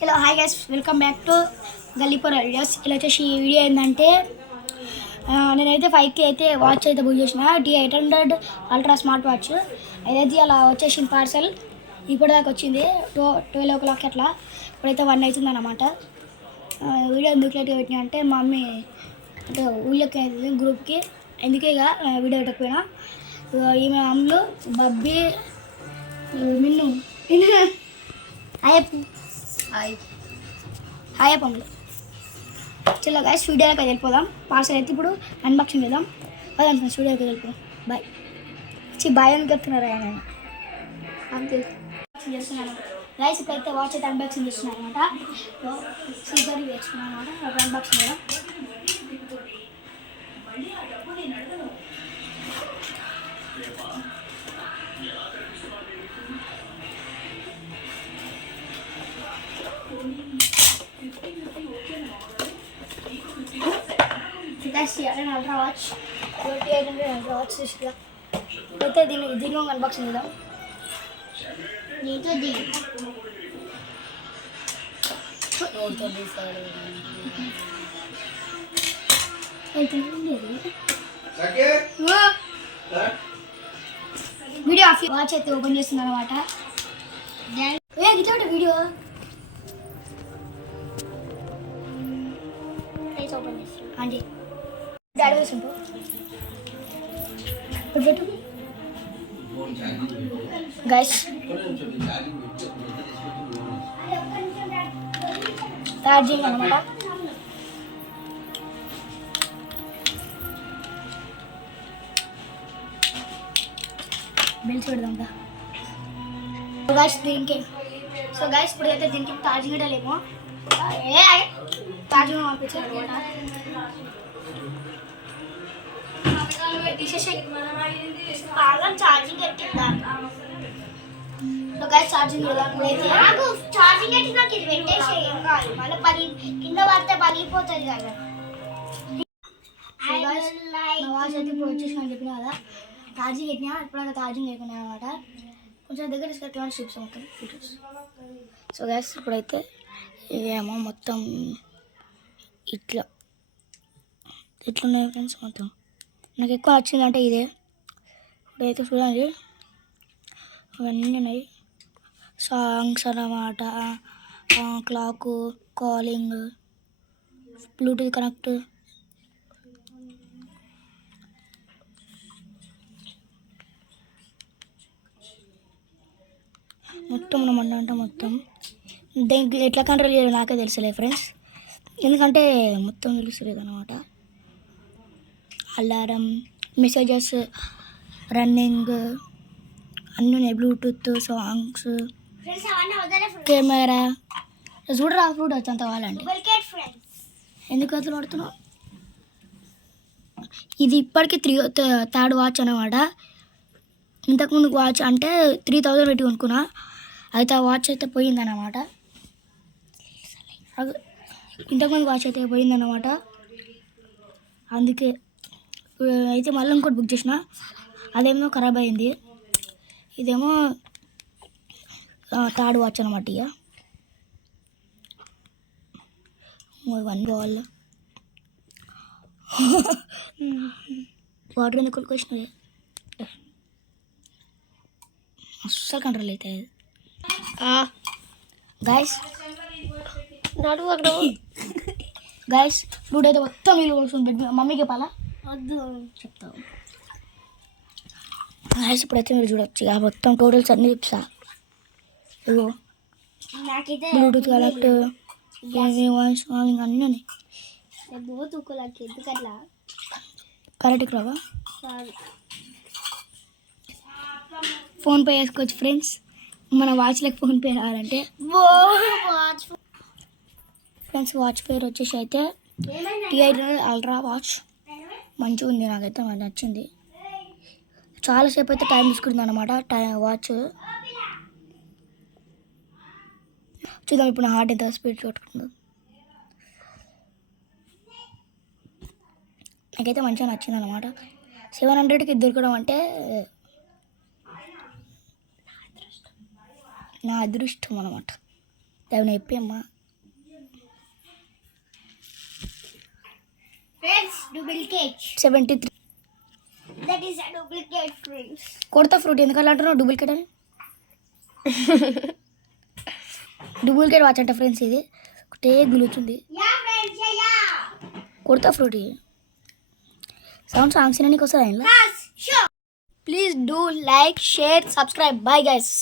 Hello hi guys, welcome back to Gallipur ideas. ఇలా వచ్చేసి ఈ వీడియో ఏంటంటే నేనైతే 5K అయితే వాచ్ అయితే బుక్ చేసిన D800 అల్ట్రా స్మార్ట్ వాచ్. అదైతే అలా వచ్చేసింది పార్సల్. ఇప్పటిదాకా వచ్చింది 12 o'clock అట్లా. ఇప్పుడైతే 1 అవుతుంది అన్నమాట. వీడియో ఎందుకు లేట్గా పెట్టినా అంటే మా మమ్మీ అంటే ఊళ్ళోకి అవుతుంది గ్రూప్కి, ఎందుకే ఇక వీడియో పెట్టకపోయినా. ఈమె అమ్ములు బబ్బీ మిన్ను అయ్యప్ప హాయ్ పండ్లు చలో గాయస్, వీడియోలోకి వెళ్ళిపోదాం. పార్సల్ అయితే ఇప్పుడు అన్బాక్సింగ్ చేద్దాం. అదంతా వీడియోకి వెళ్ళిపోదాం. బాయ్ బాయ్ అని చెప్తున్నారా నేను అంతే చేస్తున్నాను గైస్. ఇప్పుడైతే వాచ్ అయితే అన్బాక్సింగ్ చేస్తున్నాను అనమాట. సీజర్ వేసుకున్నాను అనమాట. అన్బాక్సింగ్ చేద్దాం. అల్ట్రా వాచ్ 2800 అల్ట్రా వాచ్ తీసుకురా. అయితే దీన్ని అన్బాక్సింగ్ చేద్దాం. దీంతో వీడియో ఆఫ్ వాచ్ అయితే ఓపెన్ చేస్తున్నాను అనమాట. ఇట్లా వీడియో ఓపెన్ చేస్తాను అండి. డాడీ వేసి ఉంటూ పెట్టు గైస్. ఛార్జింగ్ అనమాట. బిల్స్ పెడదాం గైస్ దీనికి. సో గైస్ ఇప్పుడు అయితే దీనికి ఛార్జింగ్ కూడా లేమో ఛార్జింగ్ పంపించారు అనమాట. ఛార్జింగ్ ఛార్జింగ్ ఛార్జింగ్ అయితే నాకు ఇది పెట్టేసేయం కాదు, మళ్ళీ కింద పడితే పగిలిపోతుంది కదా. వాచ్ అయితే ఇప్పుడు వచ్చేసిన అని చెప్పిన కదా, ఛార్జింగ్ పెట్టినా ఎప్పుడైనా ఛార్జింగ్ లేకున్నా అనమాట. కొంచెం దగ్గర తీసుకెళ్ళి షిప్స్ మొత్తం ఫీచర్స్. సో గ్యాస్ ఇప్పుడైతే ఇవేమో మొత్తం ఇట్లున్నాయి ఫ్రెండ్స్. మొత్తం నాకు ఎక్కువ నచ్చిందంటే ఇదే. ఇప్పుడైతే చూడండి అవన్నీ ఉన్నాయి. సాంగ్స్ అన్నమాట, క్లాకు, కాలింగ్, బ్లూటూత్ కనెక్ట్, మొత్తం అంటే మొత్తం దీనికి ఎట్లా కంట్రోల్ చేయాలో నాకే తెలుసులే ఫ్రెండ్స్, ఎందుకంటే మొత్తం తెలుసలేదు అనమాట. అలారం, మెసేజెస్, రన్నింగ్ అన్నీ ఉన్నాయి. బ్లూటూత్, సాంగ్స్, కెమెరా చూడరా ఫ్రూట్ వచ్చి అంత కావాలంటే. ఎందుకు అసలు పడుతున్నావు? ఇది ఇప్పటికీ థర్డ్ వాచ్ అనమాట. ఇంతకుముందు వాచ్ అంటే 3000 పెట్టి కొనుక్కున్నా, అయితే ఆ వాచ్ అయితే పోయిందన్నమాట. ఇంతకుముందు వాచ్ అయితే పోయిందన్నమాట. అందుకే అయితే మళ్ళీ ఇంకోటి బుక్ చేసిన, అదేమో ఖరాబ్ అయింది. ఇదేమో థర్డ్ వాచ్ అనమాట. ఇక వన్ బాల్ వాటర్ ఎందుకు కొనుక్కొచ్చినవి అస్సలు కంట్రోల్ అవుతాయి గైస్. గైస్ ఫ్లూట్ అయితే మొత్తం నీళ్ళు కొడుతుంది. బెడ్ మమ్మీకి చెప్పాలా? వద్దు చెప్తావు గైస్. ఇప్పుడైతే మీరు చూడొచ్చు ఇక మొత్తం టోటల్స్ అన్నీ చెప్తా. ఇగో బ్లూటూత్ కనెక్ట్, వాయిస్ కాలింగ్ అన్నీ ఉన్నాయి. ఎందుకట్లా కరెక్ట్కి రావా? ఫోన్పే వేసుకోవచ్చు ఫ్రెండ్స్. మన వాచ్లకు ఫోన్పే రావాలంటే ఫ్రెండ్స్. వాచ్ పేరు వచ్చేసి అయితే D800 అల్ట్రా వాచ్. మంచిగా ఉంది, నాకైతే నచ్చింది. చాలాసేపు అయితే టైం తీసుకుంటుంది అనమాట వాచ్. చూద్దాం ఇప్పుడు నా హార్ట్ ఎంత స్పీడ్ కొట్టుకుంటుందో. నాకైతే మంచిగా నచ్చింది అనమాట. 700కి దొరకడం అంటే నా అదృష్టం అన్నమాట. దాని చెప్పి అమ్మా friends duplicate 73 that is a duplicate friends. కొడతా ఫ్రూట్ ఎందుకలా అంటున్నావు డూప్లికేట్ అని? డూప్లికేట్ వాచ్ అంట ఫ్రెండ్స్, ఇది ఒకటే గులుతుంది. యా ఫ్రెండ్స్ యా కొడతా ఫ్రూట్ సాంగ్స్ వినడానికి వస్తుంది. కాస్ show please do like, share, subscribe. Bye guys.